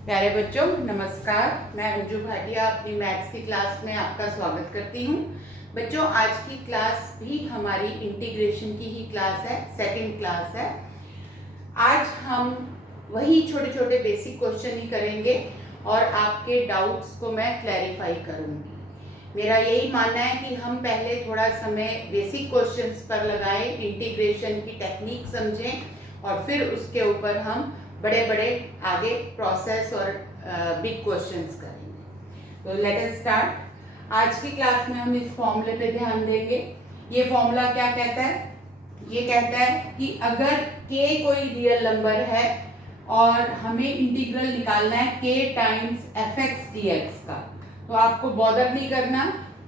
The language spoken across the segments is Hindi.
प्यारे बच्चों नमस्कार। मैं अंजू भाटिया अपनी मैथ्स की क्लास में आपका स्वागत करती हूँ। बच्चों आज की क्लास भी हमारी इंटीग्रेशन की ही क्लास है, सेकंड क्लास है। आज हम वही छोटे छोटे बेसिक क्वेश्चन ही करेंगे और आपके डाउट्स को मैं क्लैरिफाई करूँगी। मेरा यही मानना है कि हम पहले थोड़ा समय बेसिक क्वेश्चंस पर लगाएं, इंटीग्रेशन की टेक्निक समझें और फिर उसके ऊपर हम बड़े बड़े आगे प्रोसेस और बिग क्वेश्चंस करेंगे। तो लेट अस स्टार्ट। आज की क्लास में हम इस फॉर्मूले पे ध्यान देंगे। ये फॉर्मूला क्या कहता है? ये कहता है कि अगर k कोई रियल नंबर है और हमें इंटीग्रल निकालना है k टाइम्स fx dx का, तो आपको बॉदर नहीं करना,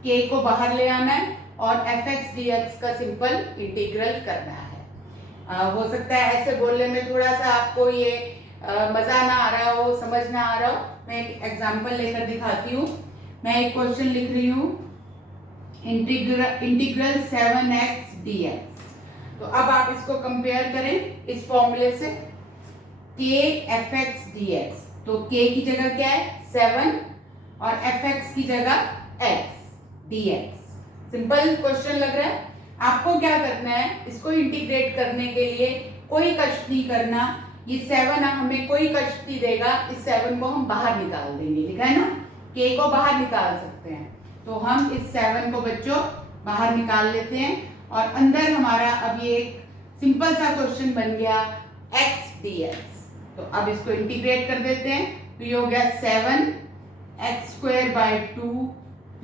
k को बाहर ले आना है और fx dx का सिंपल इंटीग्रल करना है। हो सकता है ऐसे बोलने में थोड़ा सा आपको ये मजा ना आ रहा हो, समझ ना आ रहा हो। मैं एक एग्जांपल लेकर दिखाती हूँ। मैं एक क्वेश्चन लिख रही हूँ, इंटीग्रल 7x dx। तो अब आप इसको कंपेयर करें इस फॉर्मूले से, k fx dx। तो k की जगह क्या है? 7 और fx की जगह x dx। सिंपल क्वेश्चन लग रहा है। आपको क्या करना है, इसको इंटीग्रेट करने के लिए कोई कष्ट नहीं करना। ये 7 हमें कोई कष्ट नहीं देगा, इस 7 को हम बाहर निकाल देंगे। लिखा है ना, k को बाहर निकाल सकते हैं। तो हम इस 7 को बच्चों बाहर निकाल लेते हैं और अंदर हमारा अब ये एक सिंपल सा क्वेश्चन बन गया x dx। तो अब इसको इंटीग्रेट कर देते हैं। तो ये हो गया 7x² 2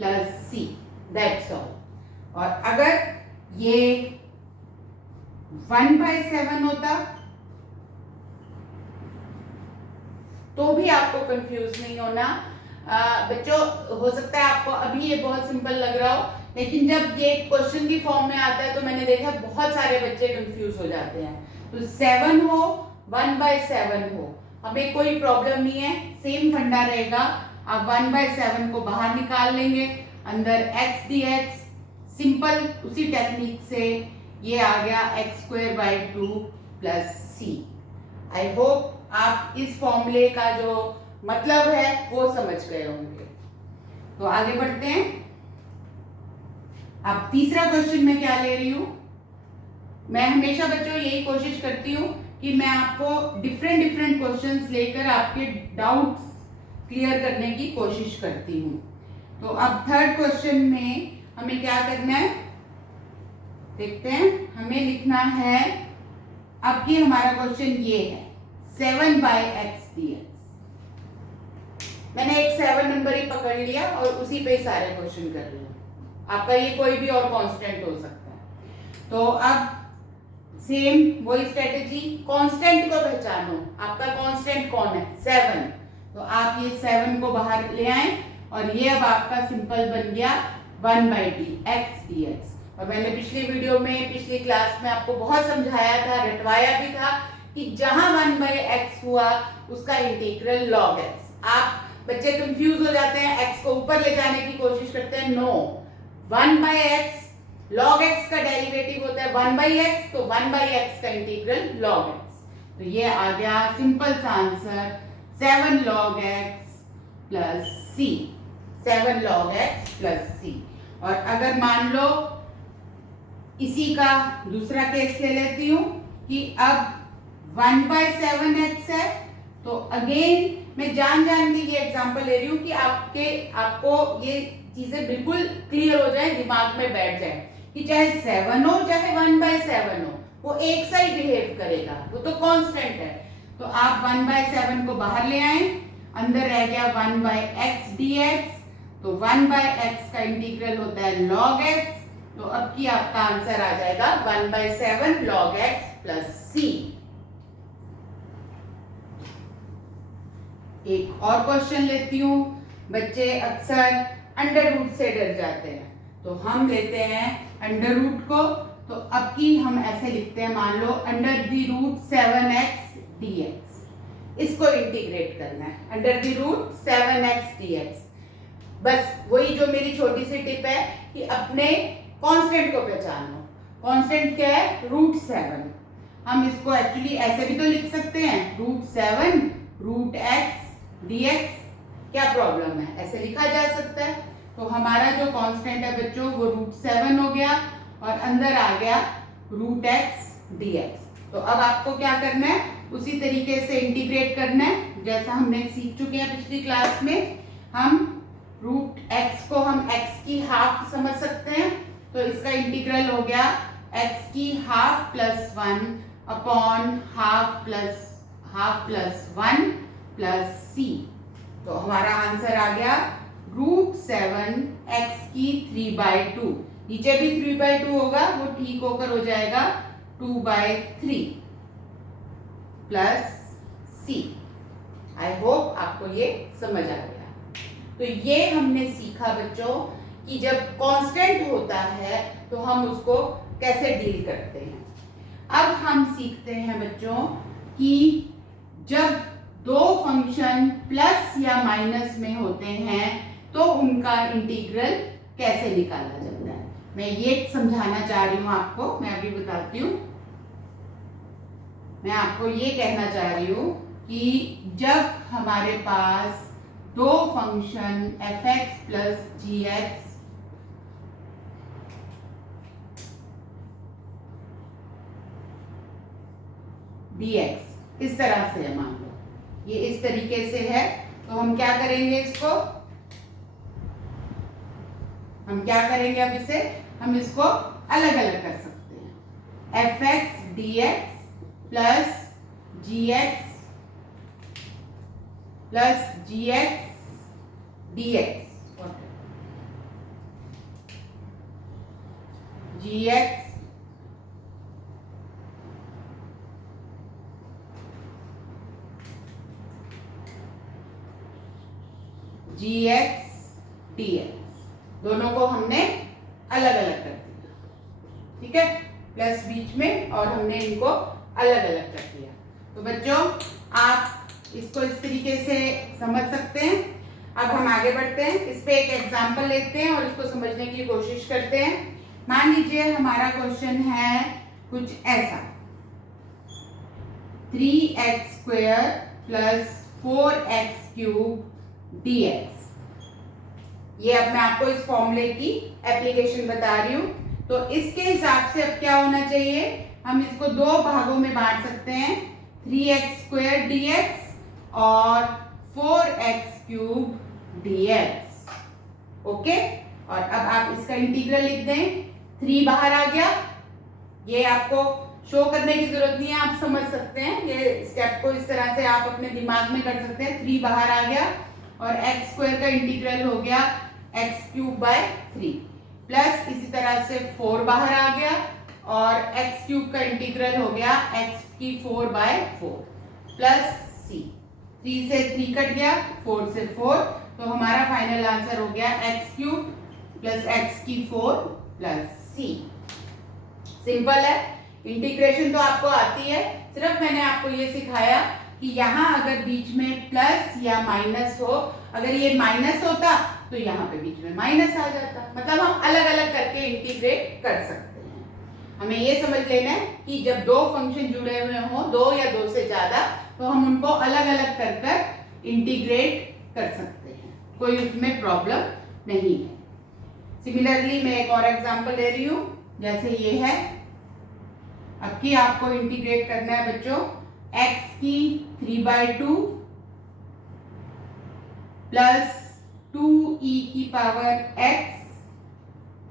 + c, दैट्स ऑल। और अगर ये 1/7 होता तो भी आपको कंफ्यूज नहीं होना। बच्चों हो सकता है आपको अभी ये बहुत सिंपल लग रहा हो, लेकिन जब ये क्वेश्चन की फॉर्म में आता है तो मैंने देखा बहुत सारे बच्चे कंफ्यूज हो जाते हैं। तो 7 हो 1/7 हो, हमें कोई प्रॉब्लम नहीं है, सेम फंडा रहेगा। आप 1/7 को बाहर निकाल लेंगे, अंदर x dx, सिंपल उसी टेक्निक से ये आ गया x² 2 + c। आई होप आप इस फॉर्मूले का जो मतलब है वो समझ गए होंगे। तो आगे बढ़ते हैं। अब तीसरा क्वेश्चन मैं क्या ले रही हूं, मैं हमेशा बच्चों यही कोशिश करती हूँ कि मैं आपको डिफरेंट क्वेश्चंस लेकर आपके डाउट्स क्लियर करने की कोशिश करती हूँ। तो अब थर्ड क्वेश्चन में हमें क्या करना है देखते हैं। हमें लिखना है, अब की हमारा क्वेश्चन ये है 7/x dx। मैंने एक 7 नंबर ही पकड़ लिया और उसी पे ही सारे क्वेश्चन कर रही हूँ। आपका ये कोई भी और कांस्टेंट हो सकता है। तो अब सेम वही स्ट्रेटेजी, कांस्टेंट को पहचानो। आपका कांस्टेंट कौन है? 7। तो आप ये 7 को बाहर ले आए और ये अब आपका सिंपल बन गया 1/x dx। और मैंने पिछली वीडियो में, पिछली क्लास में आपको बहुत समझाया था, रटवाया भी था कि जहां 1/x हुआ उसका इंटीग्रल log x। आप बच्चे कंफ्यूज हो जाते हैं, x को ऊपर ले जाने की कोशिश करते हैं। नो, 1/x log x का डेरिवेटिव होता है 1/x, तो 1/x का इंटीग्रल log x। तो ये आ गया सिंपल सा answer 7 log x + c, 7 log x + c। और अगर मान लो इसी का दूसरा केस ले लेती हूँ कि अब 1/7x है, तो अगेन मैं जान के ये एग्जांपल ले रही हूँ कि आपको ये चीजें बिल्कुल क्लियर हो जाए, दिमाग में बैठ जाए कि चाहे 7 हो चाहे 1/7 हो, वो एक सा ही बिहेव करेगा, वो तो कांस्टेंट है। तो आप 1/7 को बाहर ले आए, अंदर रह गया 1/x dx। तो 1/x का इंटीग्रल होता है log x। तो अब की आपका आंसर आ जाएगा 1/7 log x + c। एक और क्वेश्चन लेती हूँ। बच्चे अक्सर अंडर रूट से डर जाते हैं, तो हम लेते हैं अंडर रूट को। तो अब की हम ऐसे लिखते हैं, मान लो √7x dx। इसको इंटीग्रेट करना है, √7x dx। बस वही जो मेरी छोटी सी टिप है कि अपने कांस्टेंट को पहचानो। कांस्टेंट क्या है? √7। हम इसको एक्चुअली ऐसे भी तो लिख सकते हैं, √7 √x dx। क्या प्रॉब्लम है, ऐसे लिखा जा सकता है। तो हमारा जो कांस्टेंट है बच्चों वो √7 हो गया और अंदर आ गया √x dx। तो अब आपको क्या करना है, उसी तरीके से इंटीग्रेट करना है जैसा हमने सीख चुके हैं पिछली क्लास में। हम √x को हम x की हाफ समझ सकते हैं, तो इसका इंटीग्रल हो गया x की half plus 1 upon half plus 1 plus c। तो हमारा आंसर आ गया √7 x की 3/2। नीचे भी 3/2 होगा, वो ठीक होकर हो जाएगा 2/3 प्लस c। आई होप आपको ये समझ आ गया। तो ये हमने सीखा बच्चों कि जब कांस्टेंट होता है तो हम उसको कैसे डील करते हैं। अब हम सीखते हैं बच्चों कि जब दो फंक्शन प्लस या माइनस में होते हैं तो उनका इंटीग्रल कैसे निकाला जाता है। मैं ये समझाना चाह रही हूँ आपको, मैं अभी बताती हूँ। मैं आपको ये कहना चाह रही हूँ कि जब हमारे पास दो function f(x) plus gx dx इस तरह से है, मान लो ये इस तरीके से है, तो हम क्या करेंगे, इसको हम क्या करेंगे, अब इसे हम इसको अलग अलग कर सकते हैं। f(x) dx plus gx dx gx dx दोनों को हमने अलग अलग कर दिया, ठीक है, प्लस बीच में, और हमने इनको अलग अलग कर दिया। तो बच्चों आप इसको इस तरीके से समझ सकते हैं। अब हम आगे बढ़ते हैं, इस पे एक एग्जांपल लेते हैं और इसको समझने की कोशिश करते हैं। मान लीजिए हमारा क्वेश्चन है कुछ ऐसा, 3x² प्लस 4x³ dx। ये अब मैं आपको इस फॉर्मूले की एप्लीकेशन बता रही हूँ। तो इसके हिसाब से अब क्या होना चाहिए, हम इसको दो भागों में बांट सकते हैं, 3x² dx और 4x³ dx। ओके, और अब आप इसका इंटीग्रल लिख दें। 3 बाहर आ गया, ये आपको शो करने की जरूरत नहीं है, आप समझ सकते हैं। ये स्टेप को इस तरह से आप अपने दिमाग में कर सकते हैं। 3 बाहर आ गया और x² का इंटीग्रल हो गया x³/3 प्लस इसी तरह से 4 बाहर आ गया और x³ का इंटीग्रल हो गया x⁴/4 प्लस c। 3 से 3 कट गया, 4 से 4, तो हमारा फाइनल आंसर हो गया x³ plus x⁴ plus c। Simple है, इंटीग्रेशन तो आपको आती है, सिर्फ मैंने आपको ये सिखाया कि यहाँ अगर बीच में प्लस या माइनस हो, अगर ये माइनस होता तो यहाँ पे बीच में माइनस आ जाता। मतलब हम अलग अलग करके इंटीग्रेट कर सकते हैं। हमें ये समझ लेना है कि जब दो फंक्शन जुड़े हुए हों, 2 या 2 से ज्यादा, तो हम उनको अलग अलग कर कर इंटीग्रेट कर सकते हैं, कोई उसमें प्रॉब्लम नहीं है। सिमिलरली मैं एक और एग्जांपल ले रही हूँ, जैसे ये है। अब की आपको इंटीग्रेट करना है बच्चों x की 3/2 plus 2e⁻x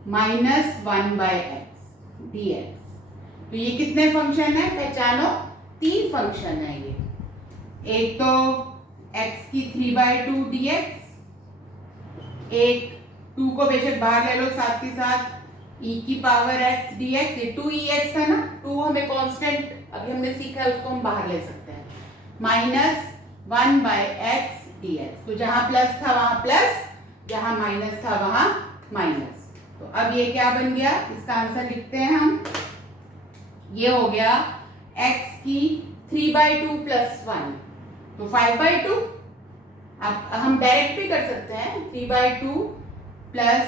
minus 1/x dx। तो ये कितने फंक्शन है, पहचानो, 3 फंक्शन है ये। एक तो x की 3/2 dx, एक 2 को बेशक बाहर ले लो साथ के साथ e⁻x dx, ये 2ex है ना, 2 हमें कांस्टेंट अभी हमने सीखा है, उसको हम बाहर ले सकते हैं, माइनस 1/x dx। तो जहां प्लस था वहां प्लस, जहां माइनस था वहां माइनस। तो अब ये क्या बन गया, इसका आंसर लिखते हैं हम। ये हो गया x की 3/2 प्लस 1, तो 5/2। अब हम डायरेक्ट भी कर सकते हैं, 3/2 प्लस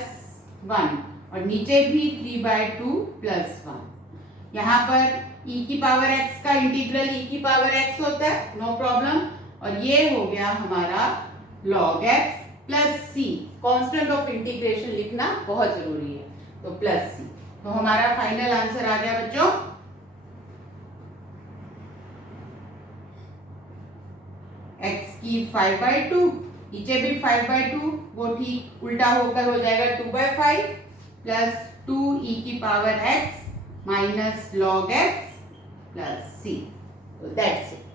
1, और नीचे भी 3/2 प्लस 1। यहाँ पर e⁻x का इंटीग्रल e⁻x होता है, नो प्रॉब्लम, और ये हो गया हमारा log x plus C. Constant of integration लिखना बहुत जरूरी है, तो प्लस सी। तो हमारा फाइनल आंसर आ गया बच्चों x की 5/2, नीचे भी 5/2, वो ठीक उल्टा होकर हो जाएगा 2/5 प्लस 2e की power x minus log x plus c। तो दैट्स इट।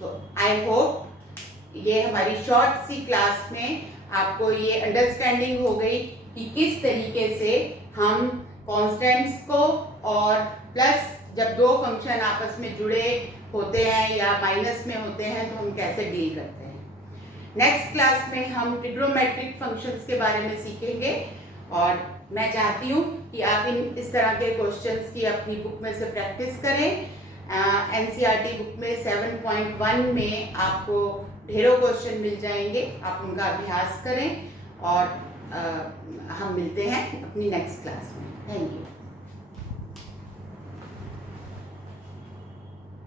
तो आई होप ये हमारी शॉर्ट सी क्लास में आपको ये अंडरस्टैंडिंग हो गई कि किस तरीके से हम कॉन्स्टेंट्स को और प्लस जब दो फंक्शन आपस में जुड़े होते हैं या माइनस में होते हैं तो हम कैसे डील करते हैं। नेक्स्ट क्लास में हम ट्रिग्नोमेट्रिक फंक्शंस के बारे में सीखेंगे और मैं चाहती हूँ कि आप इस तरह के क्वेश्चंस की अपनी बुक में से प्रैक्टिस करें। एनसीईआरटी बुक में 7.1 में आपको ढेरों क्वेश्चन मिल जाएंगे, आप उनका अभ्यास करें और हम मिलते हैं अपनी नेक्स्ट क्लास में। Thank you.